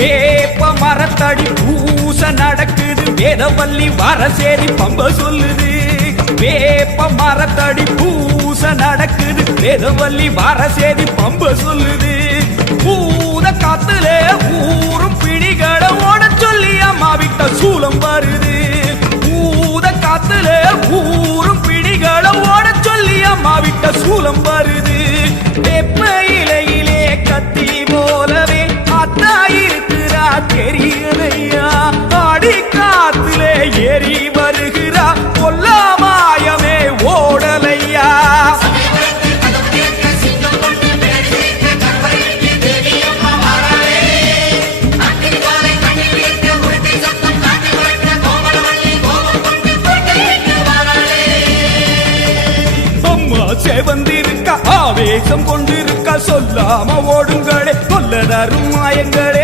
வேப்ப மரத்தடி பூச நடக்குது, வேதவல்லி வரசேரி பம்ப சொல்லுது. வேப்ப மரத்தடி பூச நடக்குது, வேதவல்லி வரசேரி பம்ப சொல்லுது. பூத காத்துல ஊரும் பிணிகளை ஓட சொல்லி அம்மா விட்ட சூலம் வருது. பூத காத்துல ஊரும் பிணிகளை ஓட சொல்லி அம்மா விட்ட சூலம் வருது. வேப்ப இலையிலே கத்தி போலவே அத்தா இருக்கிறா தெரியலையா, ஆடி காத்திலே ஏறி வருகிறா கொல்லாமாயமே ஓடலையா. அம்மா செவந்திருக்க ஆவேசம் கொண்டிருக்க சொல்லாம ஓடுங்களே கொல்லதரும் மாயங்களே.